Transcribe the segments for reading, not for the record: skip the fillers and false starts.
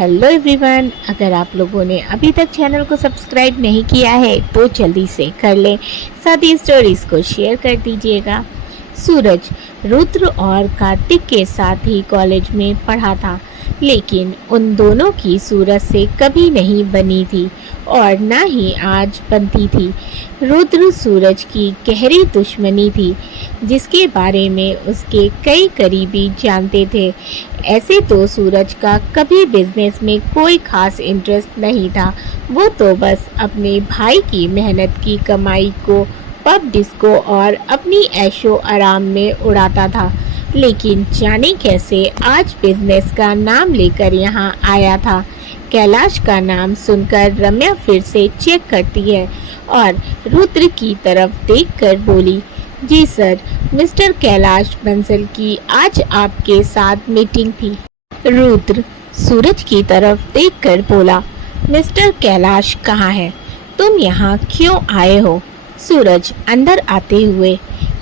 Hello everyone, अगर आप लोगों ने अभी तक चैनल को सब्सक्राइब नहीं किया है तो जल्दी से कर लें। साथ ही स्टोरीज को शेयर कर दीजिएगा। सूरज रुद्र और कार्तिक के साथ ही कॉलेज में पढ़ा था, लेकिन उन दोनों की सूरज से कभी नहीं बनी थी और ना ही आज बनती थी। रुद्र सूरज की गहरी दुश्मनी थी, जिसके बारे में उसके कई करीबी जानते थे। ऐसे तो सूरज का कभी बिजनेस में कोई खास इंटरेस्ट नहीं था। वो तो बस अपने भाई की मेहनत की कमाई को पब डिस्को और अपनी ऐशो आराम में उड़ाता था। लेकिन जाने कैसे आज बिजनेस का नाम लेकर यहाँ आया था। कैलाश का नाम सुनकर रम्या फिर से चेक करती है और रुद्र की तरफ देखकर बोली, जी सर, मिस्टर कैलाश बंसल की आज आपके साथ मीटिंग थी। रुद्र सूरज की तरफ देखकर बोला, मिस्टर कैलाश कहाँ है? तुम यहाँ क्यों आए हो? सूरज अंदर आते हुए,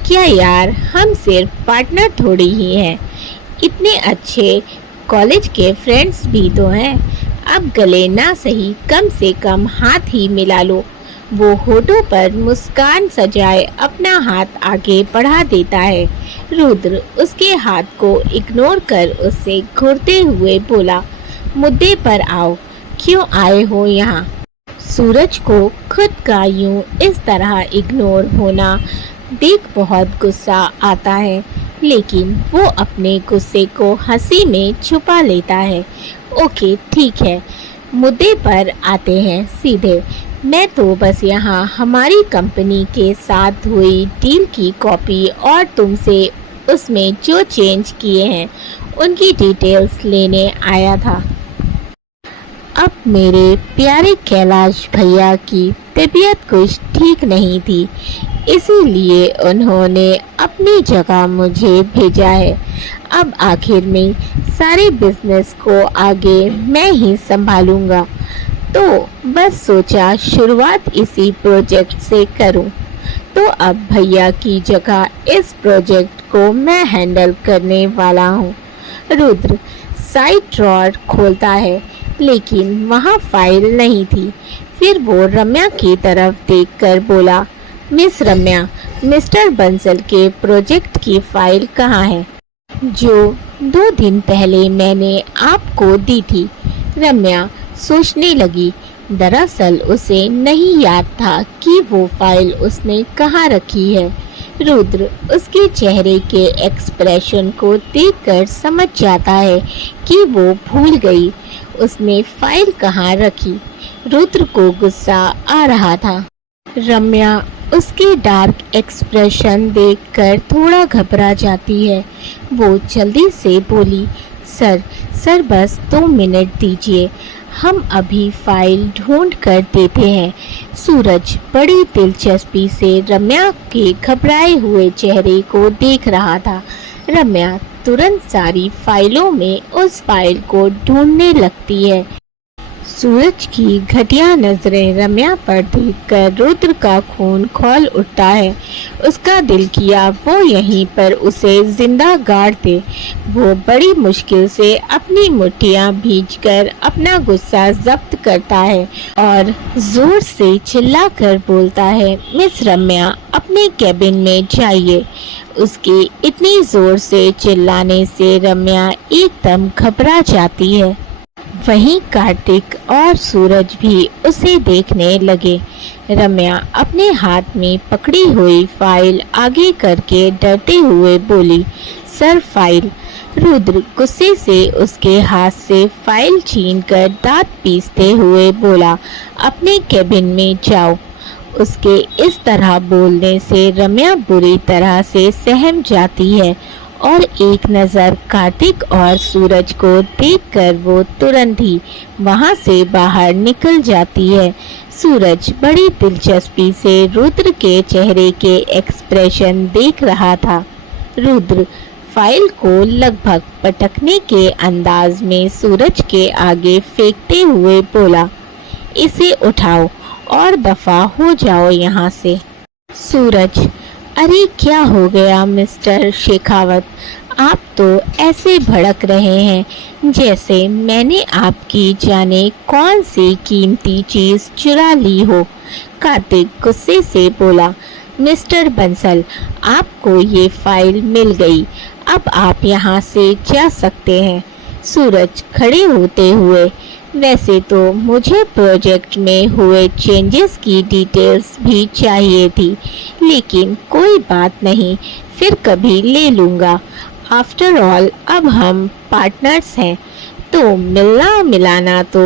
क्या यार, हम सिर्फ पार्टनर थोड़ी ही हैं, इतने अच्छे कॉलेज के फ्रेंड्स भी तो हैं। अब गले ना सही, कम से कम हाथ ही मिला लो। वो होठों पर मुस्कान सजाए अपना हाथ आगे बढ़ा देता है। रुद्र उसके हाथ को इग्नोर कर उससे घूरते हुए बोला, मुद्दे पर आओ, क्यों आए हो यहाँ? सूरज को खुद का यूं इस तरह इग्नोर होना देख बहुत गुस्सा आता है, लेकिन वो अपने गुस्से को हंसी में छुपा लेता है। ओके ठीक है, मुद्दे पर आते हैं सीधे। मैं तो बस यहाँ हमारी कंपनी के साथ हुई डील की कॉपी और तुमसे उसमें जो चेंज किए हैं उनकी डिटेल्स लेने आया था। अब मेरे प्यारे कैलाश भैया की तबीयत कुछ ठीक नहीं थी, इसीलिए उन्होंने अपनी जगह मुझे भेजा है। अब आखिर में सारे बिजनेस को आगे मैं ही संभालूंगा, तो बस सोचा शुरुआत इसी प्रोजेक्ट से करूं। तो अब भैया की जगह इस प्रोजेक्ट को मैं हैंडल करने वाला हूं। रुद्र साइड ड्रॉअर खोलता है, लेकिन वहां फाइल नहीं थी। फिर वो रम्या की तरफ देखकर बोला, मिस रम्या, मिस्टर बंसल के प्रोजेक्ट की फाइल कहाँ है, जो 2 दिन पहले मैंने आपको दी थी? रम्या सोचने लगी। दरअसल उसे नहीं याद था कि वो फाइल उसने कहाँ रखी है। रुद्र उसके चेहरे के एक्सप्रेशन को देखकर समझ जाता है कि वो भूल गई उसने फाइल कहाँ रखी। रुद्र को गुस्सा आ रहा था। रम्या उसके डार्क एक्सप्रेशन देखकर थोड़ा घबरा जाती है। वो जल्दी से बोली, सर बस 2 मिनट दीजिए, हम अभी फाइल ढूंढ कर देते हैं। सूरज बड़ी दिलचस्पी से रम्या के घबराए हुए चेहरे को देख रहा था। रम्या तुरंत सारी फाइलों में उस फाइल को ढूंढने लगती है। सूरज की घटिया नजरें रम्या पर देखकर रुद्र का खून खौल उठता है। उसका दिल किया वो यहीं पर उसे जिंदा गाड़ दे। वो बड़ी मुश्किल से अपनी मुट्ठियां भींचकर अपना गुस्सा जब्त करता है और जोर से चिल्लाकर बोलता है, मिस रम्या, अपने कैबिन में जाइए। उसके इतनी जोर से चिल्लाने से रम्या एकदम घबरा जाती है। वहीं कार्तिक और सूरज भी उसे देखने लगे। रम्या अपने हाथ में पकड़ी हुई फाइल आगे करके डरते हुए बोली, सर फाइल। रुद्र गुस्से से उसके हाथ से फाइल छीनकर दांत पीसते हुए बोला, अपने कैबिन में जाओ। उसके इस तरह बोलने से रम्या बुरी तरह से सहम जाती है और एक नज़र कार्तिक और सूरज को देखकर वो तुरंत ही वहां से बाहर निकल जाती है। सूरज बड़ी दिलचस्पी से रुद्र के चेहरे के एक्सप्रेशन देख रहा था। रुद्र फाइल को लगभग पटकने के अंदाज में सूरज के आगे फेंकते हुए बोला, इसे उठाओ और दफा हो जाओ यहाँ से। सूरज, अरे क्या हो गया मिस्टर शेखावत, आप तो ऐसे भड़क रहे हैं जैसे मैंने आपकी जाने कौन सी कीमती चीज चुरा ली हो। कार्तिक गुस्से से बोला, मिस्टर बंसल, आपको ये फाइल मिल गई, अब आप यहाँ से जा सकते हैं। सूरज खड़े होते हुए, वैसे तो मुझे प्रोजेक्ट में हुए चेंजेस की डिटेल्स भी चाहिए थी, लेकिन कोई बात नहीं, फिर कभी ले लूँगा। आफ्टर ऑल अब हम पार्टनर्स हैं, तो मिलना मिलाना तो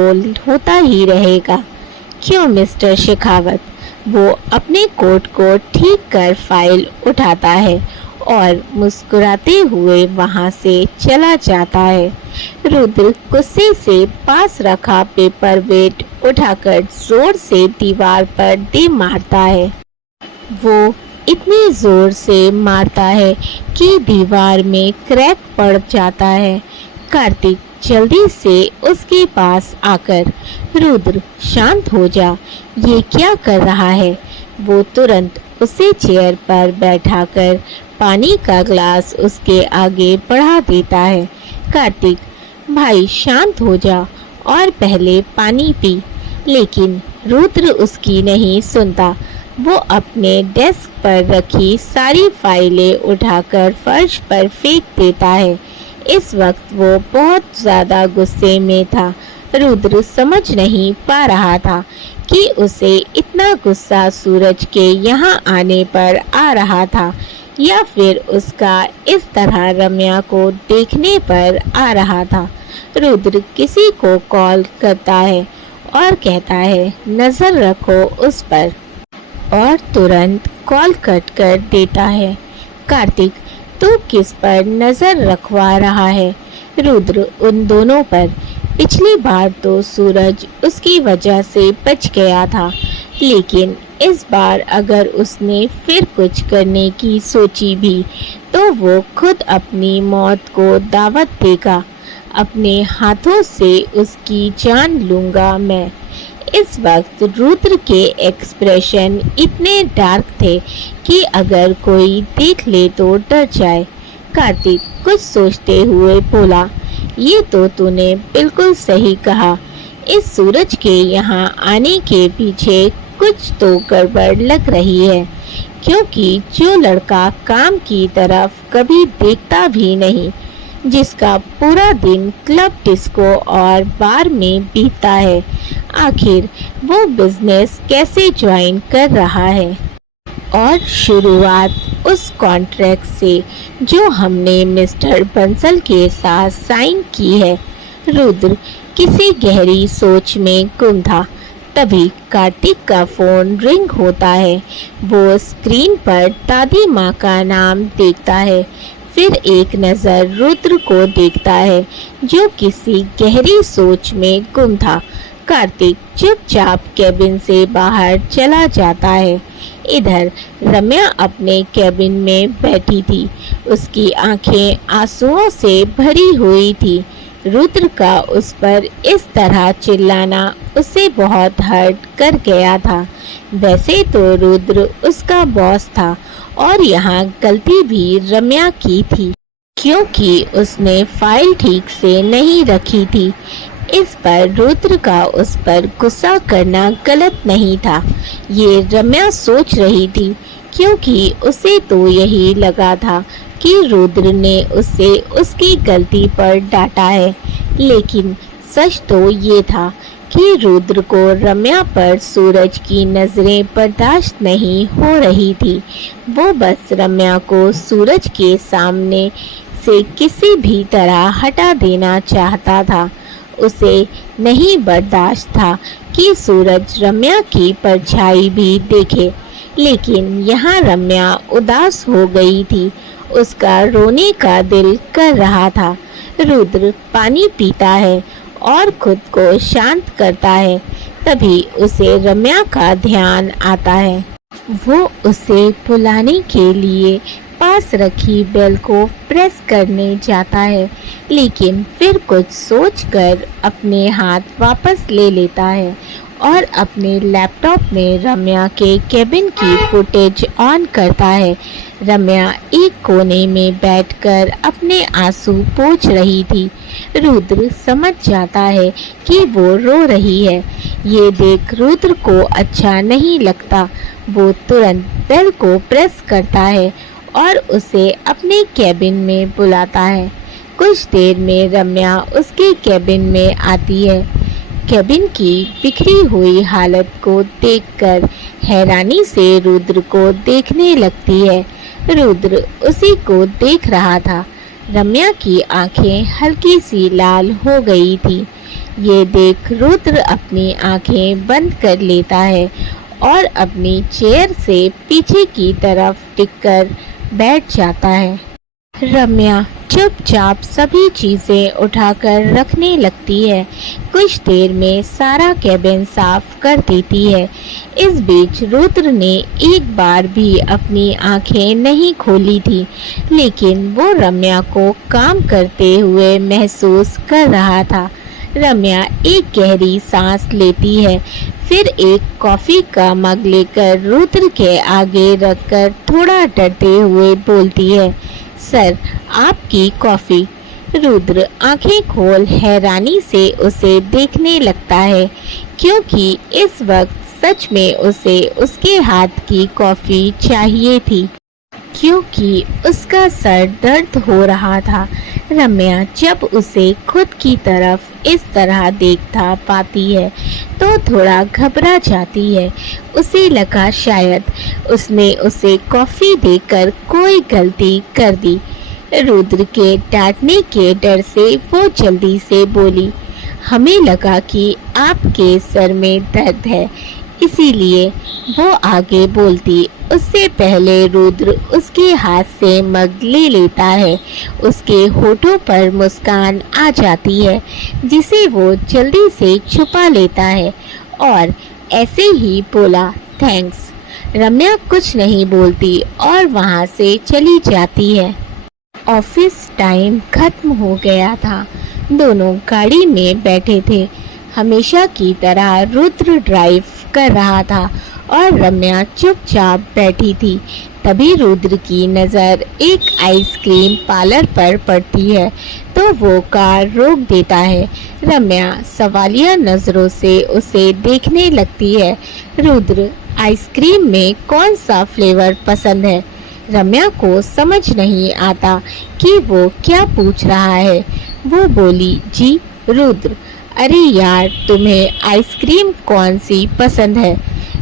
होता ही रहेगा। क्यों मिस्टर शेखावत? वो अपने कोट को ठीक कर फाइल उठाता है और मुस्कुराते हुए वहां से चला जाता है। रुद्र गुस्से से पास रखा पेपर वेट उठाकर जोर से दीवार पर दे मारता है। वो इतने जोर से मारता है कि दीवार में क्रैक पड़ जाता है। कार्तिक जल्दी से उसके पास आकर, रुद्र शांत हो जा, ये क्या कर रहा है? वो तुरंत उसे चेयर पर बैठाकर पानी का ग्लास उसके आगे बढ़ा देता है। कार्तिक, भाई शांत हो जा और पहले पानी पी। लेकिन रुद्र उसकी नहीं सुनता। वो अपने डेस्क पर रखी सारी फाइलें उठाकर फर्श पर फेंक देता है। इस वक्त वो बहुत ज़्यादा गुस्से में था। रुद्र समझ नहीं पा रहा था कि उसे इतना गुस्सा सूरज के यहाँ आने पर आ रहा था या फिर उसका इस तरह रम्या को देखने पर आ रहा था। रुद्र किसी को कॉल करता है और कहता है, नज़र रखो उस पर, और तुरंत कॉल कट कर देता है। कार्तिक, तू किस पर नज़र रखवा रहा है? रुद्र, उन दोनों पर। पिछली बार तो सूरज उसकी वजह से बच गया था, लेकिन इस बार अगर उसने फिर कुछ करने की सोची भी तो वो खुद अपनी मौत को दावत देगा। अपने हाथों से उसकी जान लूँगा मैं। इस वक्त रुद्र के एक्सप्रेशन इतने डार्क थे कि अगर कोई देख ले तो डर जाए। कार्तिक कुछ सोचते हुए बोला, ये तो तूने बिल्कुल सही कहा। इस सूरज के यहाँ आने के पीछे कुछ तो गड़बड़ लग रही है, क्योंकि जो लड़का काम की तरफ कभी देखता भी नहीं, जिसका पूरा दिन क्लब, डिस्को और बार में बीतता है, आखिर वो बिजनेस कैसे ज्वाइन कर रहा है? और शुरुआत उस कॉन्ट्रैक्ट से जो हमने मिस्टर बंसल के साथ साइन की है। रुद्र किसी गहरी सोच में गुम था। तभी कार्तिक का फोन रिंग होता है। वो स्क्रीन पर दादी माँ का नाम देखता है, फिर एक नज़र रुद्र को देखता है जो किसी गहरी सोच में गुम था। कार्तिक चुपचाप कैबिन से बाहर चला जाता है। इधर रम्या अपने कैबिन में बैठी थी। उसकी आंखें आंसुओं से भरी हुई थी। रुद्र का उस पर इस तरह चिल्लाना उसे बहुत हर्ट कर गया था। वैसे तो रुद्र उसका बॉस था और यहाँ गलती भी रम्या की थी, क्योंकि उसने फाइल ठीक से नहीं रखी थी। इस पर रुद्र का उस पर गुस्सा करना गलत नहीं था, ये रम्या सोच रही थी, क्योंकि उसे तो यही लगा था कि रुद्र ने उसे उसकी गलती पर डांटा है। लेकिन सच तो ये था कि रुद्र को रम्या पर सूरज की नज़रें बर्दाश्त नहीं हो रही थी। वो बस रम्या को सूरज के सामने से किसी भी तरह हटा देना चाहता था। उसे नहीं बर्दाश्त था कि सूरज रम्या की परछाई भी देखे, लेकिन यहाँ रम्या उदास हो गई थी। उसका रोने का दिल कर रहा था। रुद्र पानी पीता है और खुद को शांत करता है। तभी उसे रम्या का ध्यान आता है। वो उसे बुलाने के लिए पास रखी बेल को प्रेस करने जाता है, लेकिन फिर कुछ सोचकर अपने हाथ वापस ले लेता है और अपने लैपटॉप में रम्या के केबिन की फुटेज ऑन करता है। रम्या एक कोने में बैठकर अपने आंसू पोंछ रही थी। रुद्र समझ जाता है कि वो रो रही है। ये देख रुद्र को अच्छा नहीं लगता। वो तुरंत बेल को प्रेस करता है और उसे अपने कैबिन में बुलाता है। कुछ देर में रम्या उसके कैबिन में आती है। कैबिन की बिखरी हुई हालत को देखकर हैरानी से रुद्र को देखने लगती है। रुद्र उसी को देख रहा था। रम्या की आंखें हल्की सी लाल हो गई थी। ये देख रुद्र अपनी आंखें बंद कर लेता है और अपनी चेयर से पीछे की तरफ टिककर बैठ जाता है। रम्या चुपचाप सभी चीजें उठाकर रखने लगती है। कुछ देर में सारा कैबिन साफ कर देती है। इस बीच रुद्र ने एक बार भी अपनी आंखें नहीं खोली थी, लेकिन वो रम्या को काम करते हुए महसूस कर रहा था। रम्या एक गहरी सांस लेती है, फिर एक कॉफी का मग लेकर रुद्र के आगे रखकर थोड़ा डरते हुए बोलती है, सर आपकी कॉफी। रुद्र आंखें खोल हैरानी से उसे देखने लगता है, क्योंकि इस वक्त सच में उसे उसके हाथ की कॉफी चाहिए थी, क्योंकि उसका सर दर्द हो रहा था। रम्या जब उसे खुद की तरफ इस तरह देखता पाती है तो थोड़ा घबरा जाती है। उसे लगा शायद उसने उसे कॉफी देकर कोई गलती कर दी। रुद्र के डांटने के डर से वो जल्दी से बोली, हमें लगा कि आपके सर में दर्द है, इसीलिए वो आगे बोलती। उससे पहले रुद्र उसके हाथ से मग ले लेता है। उसके होठों पर मुस्कान आ जाती है, जिसे वो जल्दी से छुपा लेता है और ऐसे ही बोला, थैंक्स। रम्या कुछ नहीं बोलती और वहाँ से चली जाती है। ऑफिस टाइम खत्म हो गया था। दोनों गाड़ी में बैठे थे। हमेशा की तरह रुद्र ड्राइव कर रहा था और रम्या चुपचाप बैठी थी। तभी रुद्र की नज़र एक आइसक्रीम पार्लर पर पड़ती है तो वो कार रोक देता है। रम्या सवालिया नज़रों से उसे देखने लगती है। रुद्र, आइसक्रीम में कौन सा फ्लेवर पसंद है? रम्या को समझ नहीं आता कि वो क्या पूछ रहा है। वो बोली, जी रुद्र, अरे यार तुम्हें आइसक्रीम कौन सी पसंद है?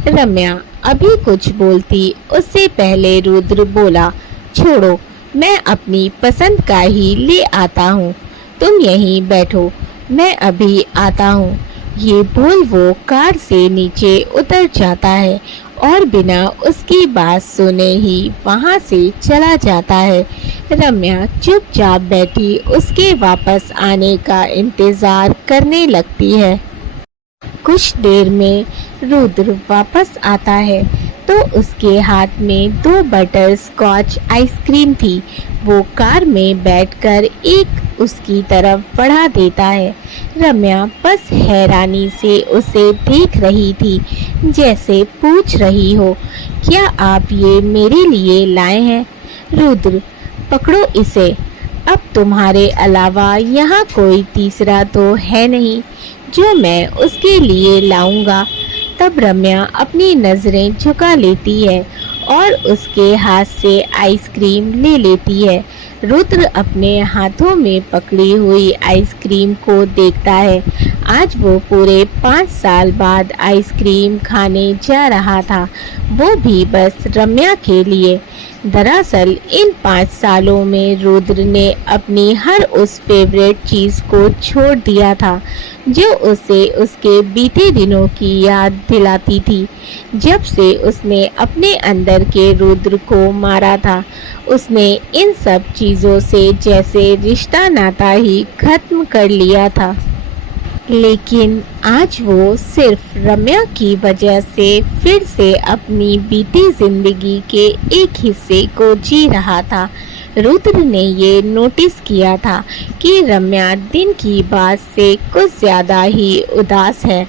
रम्या अभी कुछ बोलती उससे पहले रुद्र बोला, छोड़ो, मैं अपनी पसंद का ही ले आता हूँ, तुम यहीं बैठो, मैं अभी आता हूँ। ये बोल वो कार से नीचे उतर जाता है और बिना उसकी बात सुने ही वहाँ से चला जाता है। रम्या चुपचाप बैठी उसके वापस आने का इंतजार करने लगती है। कुछ देर में रुद्र वापस आता है तो उसके हाथ में 2 बटर स्कॉच आइसक्रीम थी। वो कार में बैठकर एक उसकी तरफ बढ़ा देता है। रम्या बस हैरानी से उसे देख रही थी, जैसे पूछ रही हो, क्या आप ये मेरे लिए लाए हैं? रुद्र, पकड़ो इसे, अब तुम्हारे अलावा यहाँ कोई तीसरा तो है नहीं जो मैं उसके लिए लाऊंगा। तब रम्या अपनी नज़रें झुका लेती है और उसके हाथ से आइसक्रीम ले लेती है। रुद्र अपने हाथों में पकड़ी हुई आइसक्रीम को देखता है। आज वो पूरे 5 साल बाद आइसक्रीम खाने जा रहा था, वो भी बस रम्या के लिए। दरअसल इन 5 सालों में रुद्र ने अपनी हर उस फेवरेट चीज़ को छोड़ दिया था जो उसे उसके बीते दिनों की याद दिलाती थी। जब से उसने अपने अंदर के रुद्र को मारा था, उसने इन सब चीज़ों से जैसे रिश्ता नाता ही खत्म कर लिया था। लेकिन आज वो सिर्फ रम्या की वजह से फिर से अपनी बीती जिंदगी के एक हिस्से को जी रहा था। रुद्र ने ये नोटिस किया था कि रम्या दिन की बात से कुछ ज़्यादा ही उदास है।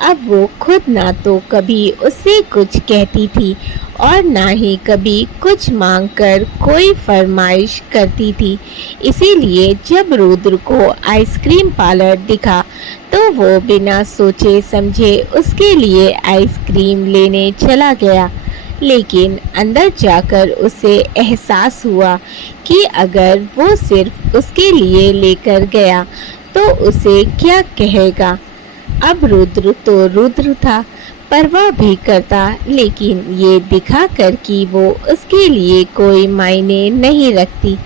अब वो खुद ना तो कभी उससे कुछ कहती थी और ना ही कभी कुछ मांगकर कोई फरमाइश करती थी। इसीलिए जब रुद्र को आइसक्रीम पार्लर दिखा तो वो बिना सोचे समझे उसके लिए आइसक्रीम लेने चला गया। लेकिन अंदर जाकर उसे एहसास हुआ कि अगर वो सिर्फ उसके लिए लेकर गया तो उसे क्या कहेगा। अब रुद्र तो रुद्र था, परवाह भी करता, लेकिन ये दिखाकर कि वो उसके लिए कोई मायने नहीं रखती,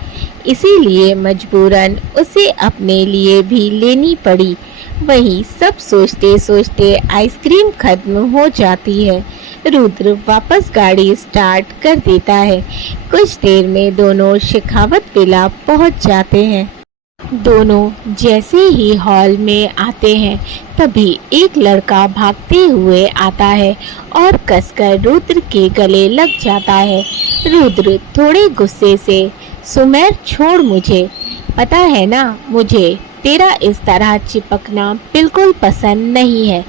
इसीलिए मजबूरन उसे अपने लिए भी लेनी पड़ी। वही सब सोचते सोचते आइसक्रीम खत्म हो जाती है। रुद्र वापस गाड़ी स्टार्ट कर देता है। कुछ देर में दोनों शेखावत विला पहुंच जाते हैं। दोनों जैसे ही हॉल में आते हैं तभी एक लड़का भागते हुए आता है और कसकर रुद्र के गले लग जाता है। रुद्र थोड़े गुस्से से, सुमेर छोड़ मुझे, पता है ना मुझे तेरा इस तरह चिपकना बिल्कुल पसंद नहीं है।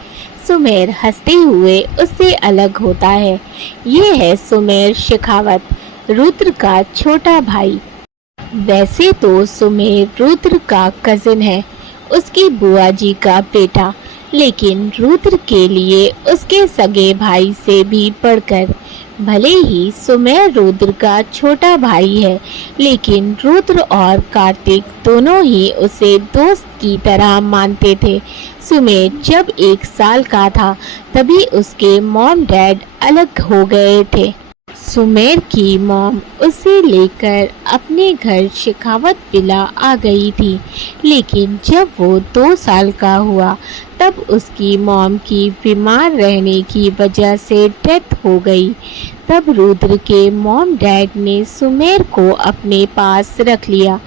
सुमेर हंसते हुए उससे अलग होता है। ये है सुमेर शेखावत, रुद्र का छोटा भाई। वैसे तो सुमेर रुद्र का कजिन है, उसकी बुआ जी का बेटा, लेकिन रुद्र के लिए उसके सगे भाई से भी बढ़कर। भले ही सुमेर रुद्र का छोटा भाई है, लेकिन रुद्र और कार्तिक दोनों ही उसे दोस्त की तरह मानते थे। सुमेर जब 1 साल का था तभी उसके मॉम डैड अलग हो गए थे। सुमेर की मॉम उसे लेकर अपने घर शेखावत विला आ गई थी, लेकिन जब वो 2 साल का हुआ तब उसकी मॉम की बीमार रहने की वजह से डेथ हो गई। तब रुद्र के मॉम डैड ने सुमेर को अपने पास रख लिया।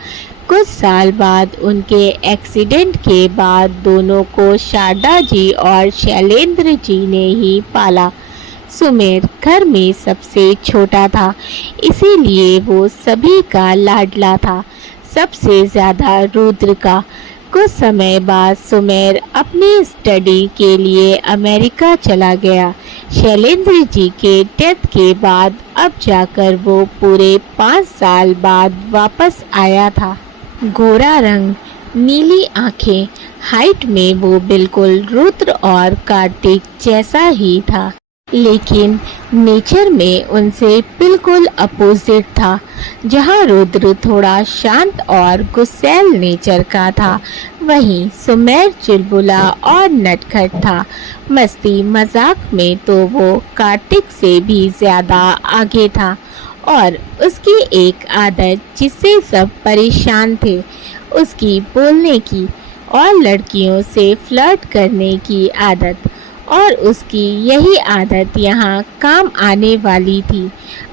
कुछ साल बाद उनके एक्सीडेंट के बाद दोनों को शारदा जी और शैलेंद्र जी ने ही पाला। सुमेर घर में सबसे छोटा था, इसीलिए वो सभी का लाडला था, सबसे ज़्यादा रुद्र का। कुछ समय बाद सुमेर अपनी स्टडी के लिए अमेरिका चला गया। शैलेंद्र जी के डेथ के बाद अब जाकर वो पूरे 5 साल बाद वापस आया था। गोरा रंग, नीली आंखें, हाइट में वो बिल्कुल रुद्र और कार्तिक जैसा ही था, लेकिन नेचर में उनसे बिल्कुल अपोजिट था। जहाँ रुद्र थोड़ा शांत और गुस्सैल नेचर का था, वहीं सुमेर चुलबुला और नटखट था। मस्ती मजाक में तो वो कार्तिक से भी ज़्यादा आगे था, और उसकी एक आदत जिससे सब परेशान थे, उसकी बोलने की और लड़कियों से फ्लर्ट करने की आदत। और उसकी यही आदत यहाँ काम आने वाली थी।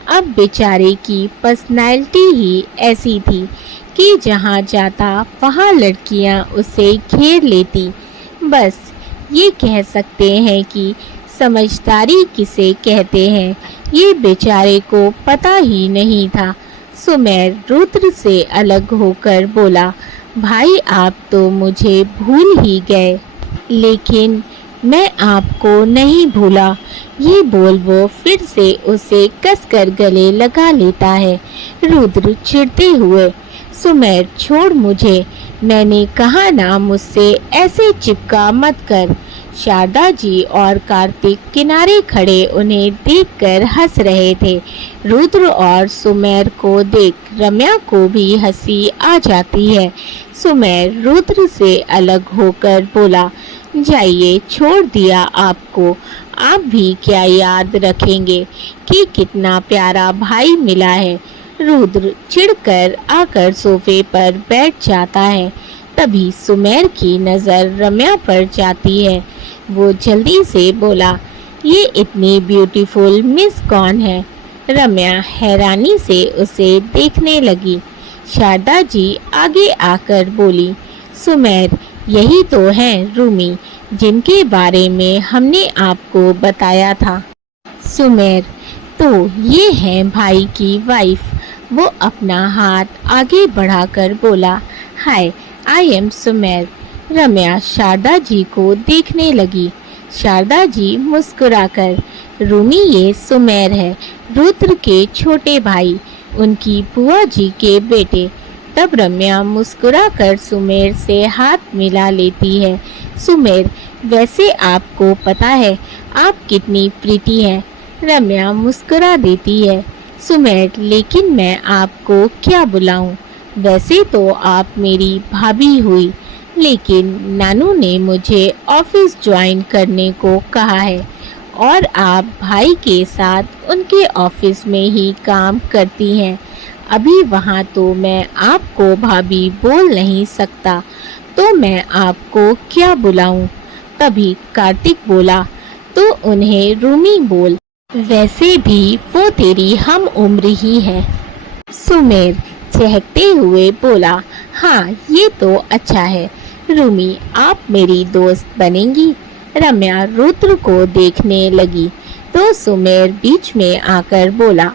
अब बेचारे की पर्सनैलिटी ही ऐसी थी कि जहाँ जाता वहाँ लड़कियाँ उसे घेर लेती। बस ये कह सकते हैं कि समझदारी किसे कहते हैं, ये बेचारे को पता ही नहीं था। सुमेर रुद्र से अलग होकर बोला, भाई आप तो मुझे भूल ही गए, लेकिन मैं आपको नहीं भूला। ये बोल वो फिर से उसे कसकर गले लगा लेता है। रुद्र चिढ़ते हुए, सुमेर छोड़ मुझे, मैंने कहा ना मुझसे ऐसे चिपका मत कर। शारदा जी और कार्तिक किनारे खड़े उन्हें देखकर हंस रहे थे। रुद्र और सुमेर को देख रम्या को भी हंसी आ जाती है। सुमेर रुद्र से अलग होकर बोला, जाइए छोड़ दिया आपको, आप भी क्या याद रखेंगे कि कितना प्यारा भाई मिला है। रुद्र चिढ़कर आकर सोफे पर बैठ जाता है। तभी सुमेर की नज़र रम्या पर जाती है। वो जल्दी से बोला, ये इतनी ब्यूटीफुल मिस कौन है? रम्या हैरानी से उसे देखने लगी। शारदा जी आगे आकर बोली, सुमेर यही तो हैं रूमी, जिनके बारे में हमने आपको बताया था। सुमेर, तो ये है भाई की वाइफ। वो अपना हाथ आगे बढ़ाकर बोला, हाय आई एम सुमेर। रम्या शारदा जी को देखने लगी। शारदा जी मुस्कुराकर, रूमी ये सुमेर है, रुद्र के छोटे भाई, उनकी बुआ जी के बेटे। तब रम्या मुस्कुराकर सुमेर से हाथ मिला लेती है। सुमेर, वैसे आपको पता है आप कितनी प्रीति हैं। रम्या मुस्कुरा देती है। सुमेर, लेकिन मैं आपको क्या बुलाऊं? वैसे तो आप मेरी भाभी हुई, लेकिन नानू ने मुझे ऑफिस ज्वाइन करने को कहा है और आप भाई के साथ उनके ऑफिस में ही काम करती हैं। अभी वहाँ तो मैं आपको भाभी बोल नहीं सकता, तो मैं आपको क्या बुलाऊं? तभी कार्तिक बोला, तो उन्हें रूमी बोल, वैसे भी वो तेरी हम उम्र ही है। सुमेर चहकते हुए बोला, हाँ ये तो अच्छा है। रूमी, आप मेरी दोस्त बनेंगी? रम्या रुद्र को देखने लगी तो सुमेर बीच में आकर बोला,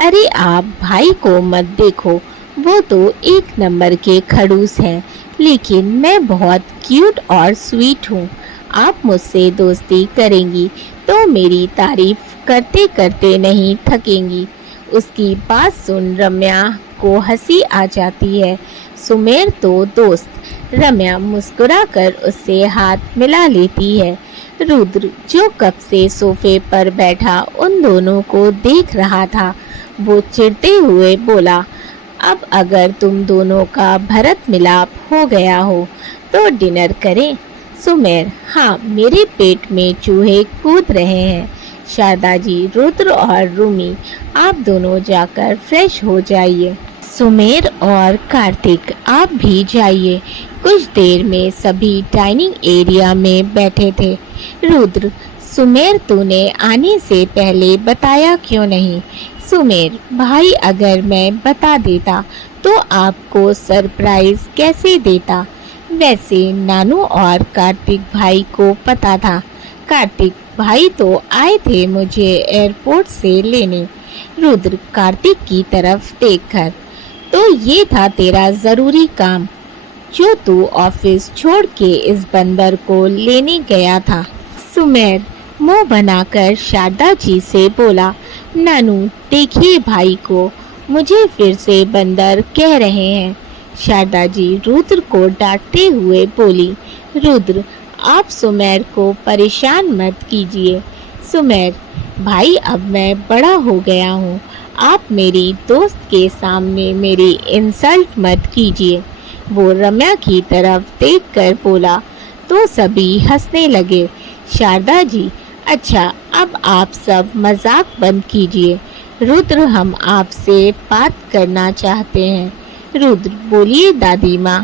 अरे आप भाई को मत देखो, वो तो एक नंबर के खड़ूस हैं, लेकिन मैं बहुत क्यूट और स्वीट हूँ। आप मुझसे दोस्ती करेंगी तो मेरी तारीफ करते करते नहीं थकेंगी। उसकी बात सुन रम्या को हंसी आ जाती है। सुमेर तो दोस्त। रम्या मुस्कुराकर उससे हाथ मिला लेती है। रुद्र जो कब से सोफे पर बैठा उन दोनों को देख रहा था, वो चिढ़ते हुए बोला, अब अगर तुम दोनों का भरत मिलाप हो गया हो तो डिनर करें। सुमेर, हाँ मेरे पेट में चूहे कूद रहे हैं। शारदा जी, रुद्र और रूमी, आप दोनों जाकर फ्रेश हो जाइए। सुमेर और कार्तिक, आप भी जाइए। कुछ देर में सभी डाइनिंग एरिया में बैठे थे। रुद्र, सुमेर तूने आने से पहले बताया क्यों नहीं? सुमेर, भाई अगर मैं बता देता तो आपको सरप्राइज कैसे देता? वैसे नानू और कार्तिक भाई को पता था। कार्तिक भाई तो आए थे मुझे एयरपोर्ट से लेने। रुद्र कार्तिक की तरफ देखकर, तो ये था तेरा जरूरी काम जो तू ऑफिस छोड़ के इस बंदर को लेने गया था। सुमेर मुंह बनाकर शारदा जी से बोला, नानू देखिए भाई को, मुझे फिर से बंदर कह रहे हैं। शारदा जी रुद्र को डांटते हुए बोली, रुद्र आप सुमेर को परेशान मत कीजिए। सुमेर, भाई अब मैं बड़ा हो गया हूँ, आप मेरी दोस्त के सामने मेरी इंसल्ट मत कीजिए। वो रम्या की तरफ देखकर बोला तो सभी हंसने लगे। शारदा जी, अच्छा अब आप सब मजाक बंद कीजिए। रुद्र हम आपसे बात करना चाहते हैं। रुद्र, बोलिए दादी माँ।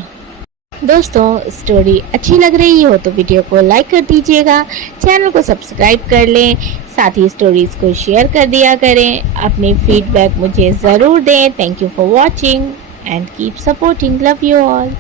दोस्तों स्टोरी अच्छी लग रही हो तो वीडियो को लाइक कर दीजिएगा, चैनल को सब्सक्राइब कर लें, साथ ही स्टोरीज को शेयर कर दिया करें। अपने फीडबैक मुझे ज़रूर दें। Thank you for watching and keep supporting. Love you all.